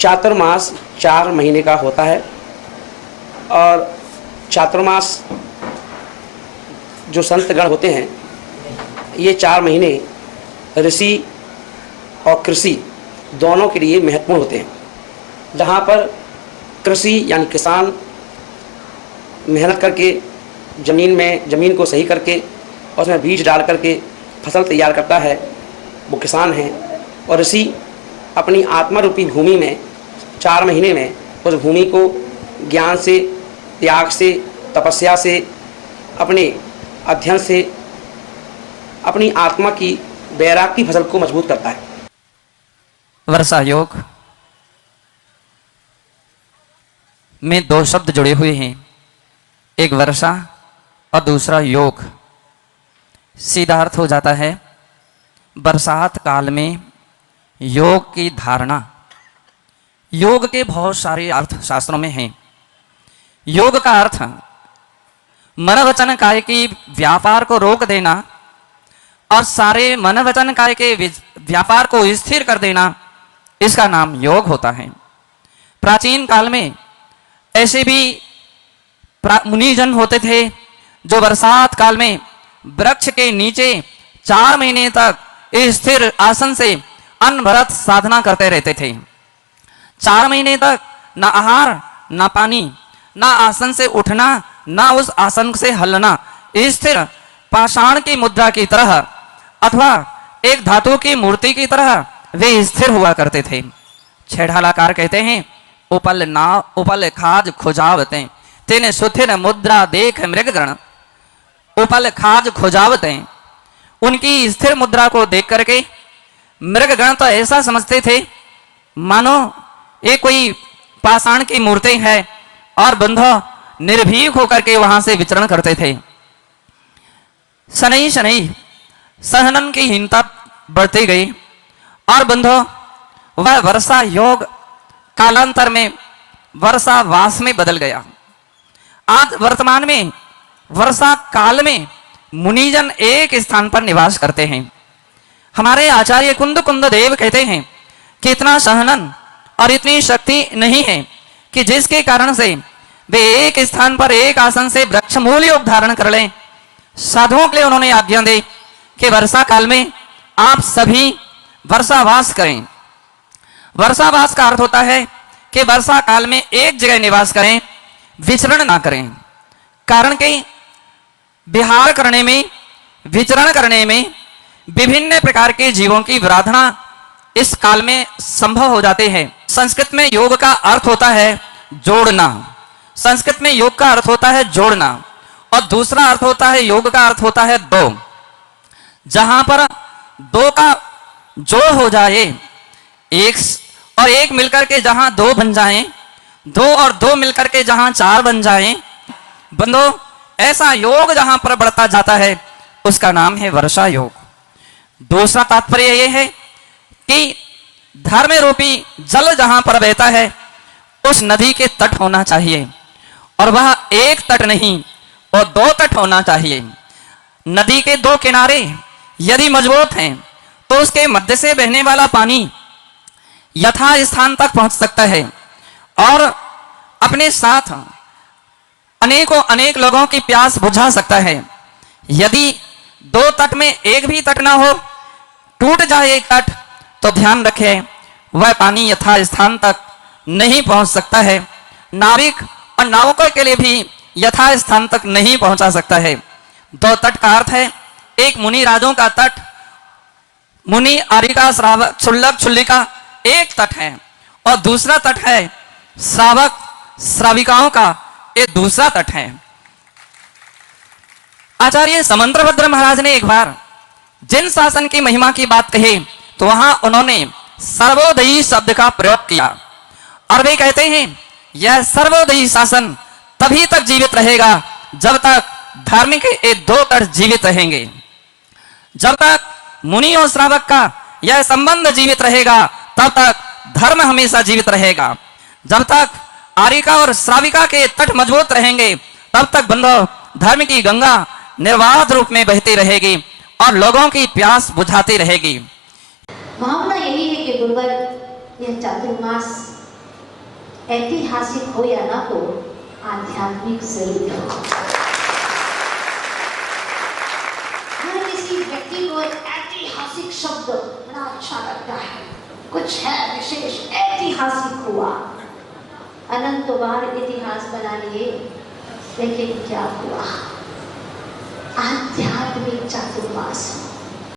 चातुर्मास 4 महीने का होता है और चातुर्मास जो संतगण होते हैं ये 4 महीने ऋषि और कृषि दोनों के लिए महत्वपूर्ण होते हैं। जहाँ पर कृषि यानी किसान मेहनत करके ज़मीन को सही करके और उसमें बीज डाल करके फसल तैयार करता है, वो किसान है। और ऋषि अपनी आत्मा रूपी भूमि में 4 महीने में उस भूमि को ज्ञान से, त्याग से, तपस्या से, अपने अध्ययन से अपनी आत्मा की वैराग की फसल को मजबूत करता है। वर्षा योग में 2 शब्द जुड़े हुए हैं, एक वर्षा और दूसरा योग। सीधा अर्थ हो जाता है बरसात काल में योग की धारणा। योग के बहुत सारे अर्थ शास्त्रों में हैं। योग का अर्थ मन वचन काय की व्यापार को रोक देना और सारे मन वचन काय के व्यापार को स्थिर कर देना, इसका नाम योग होता है। प्राचीन काल में ऐसे भी मुनिजन होते थे जो बरसात काल में वृक्ष के नीचे 4 महीने तक स्थिर आसन से अनवरत साधना करते रहते थे। 4 महीने तक न आहार न पानी, न आसन से उठना न उस आसन से हलना, स्थिर पाषाण की मुद्रा की तरह अथवा एक धातु की मूर्ति की तरह वे स्थिर हुआ करते थे। छेड़ालाकार कहते हैं उपल खाज खुजावते तेने सुथिर मुद्रा देख मृगगण। उपल खाज खुजावते, उनकी स्थिर मुद्रा को देख करके मृगगण तो ऐसा समझते थे मानो ये कोई पाषाण की मूर्ति है और बंधो निर्भीक होकर के वहां से विचरण करते थे। शनई शनई सहनन की हीनता बढ़ती गई और बंधो वह वर्षा योग कालांतर में वर्षा वास में बदल गया। आज वर्तमान में वर्षा काल में मुनिजन एक स्थान पर निवास करते हैं। हमारे आचार्य कुंद देव कहते हैं कि इतना सहनन और इतनी शक्ति नहीं है कि जिसके कारण से वे एक स्थान पर एक आसन से वृक्ष मूल योग धारण कर लें। साधुओं के लिए उन्होंने आज्ञा दी कि वर्षा काल में आप सभी वर्षावास करें। वर्षावास का अर्थ होता है कि वर्षा काल में एक जगह निवास करें, विचरण ना करें। कारण कि विहार करने में, विचरण करने में विभिन्न प्रकार के जीवों की विराधना इस काल में संभव हो जाते हैं। संस्कृत में योग का अर्थ होता है जोड़ना। संस्कृत में योग का अर्थ होता है जोड़ना और दूसरा अर्थ होता है योग का अर्थ होता है 2। जहां पर 2 का जोड़ हो जाए, एक और एक मिलकर के जहां 2 बन जाएं, 2 और 2 मिलकर के जहां 4 बन जाएं, बंधो ऐसा योग जहां पर बढ़ता जाता है उसका नाम है वर्षा योग। दूसरा तात्पर्य यह है कि धर्म रूपी जल जहां पर बहता है उस नदी के तट होना चाहिए और वह एक तट नहीं और 2 तट होना चाहिए। नदी के 2 किनारे यदि मजबूत हैं तो उसके मध्य से बहने वाला पानी यथा स्थान तक पहुंच सकता है और अपने साथ अनेक लोगों की प्यास बुझा सकता है। यदि 2 तट में एक भी तट ना हो, टूट जाए एक तट, तो ध्यान रखें वह पानी यथा स्थान तक नहीं पहुंच सकता है। नाविक और नाविकों के लिए भी यथा स्थान तक नहीं पहुंचा सकता है। 2 तट का अर्थ है एक मुनि राजों का तट, मुनि आरिका श्रावक क्षुल्लक क्षुल्लिका एक तट है और दूसरा तट है श्रावक श्राविकाओं का, ये दूसरा तट है। आचार्य समंत्रभद्र महाराज ने एक बार जिन शासन की महिमा की बात कही तो वहां उन्होंने सर्वोदयी शब्द का प्रयोग किया और वे कहते हैं यह सर्वोदयी शासन तभी तक जीवित रहेगा जब तक धार्मिक ये 2 तट जीवित रहेंगे। जब तक मुनि और श्रावक का यह संबंध जीवित रहेगा तब तक धर्म हमेशा जीवित रहेगा। जब तक आरिका और श्राविका के तट मजबूत रहेंगे तब तक बंधो धर्म की गंगा निर्बाध रूप में बहती रहेगी और लोगों की प्यास बुझाती रहेगी। भावना यही है कि गुरुवर यह चातुर्मास ऐतिहासिक हो या ना हो, आध्यात्मिक जरूर हो। हर किसी व्यक्ति को ऐतिहासिक शब्द बड़ा अच्छा लगता है, कुछ है विशेष, ऐतिहासिक हुआ। अनंत बार इतिहास बना लिए, लेकिन क्या हुआ? आध्यात्मिक चातुर्मास।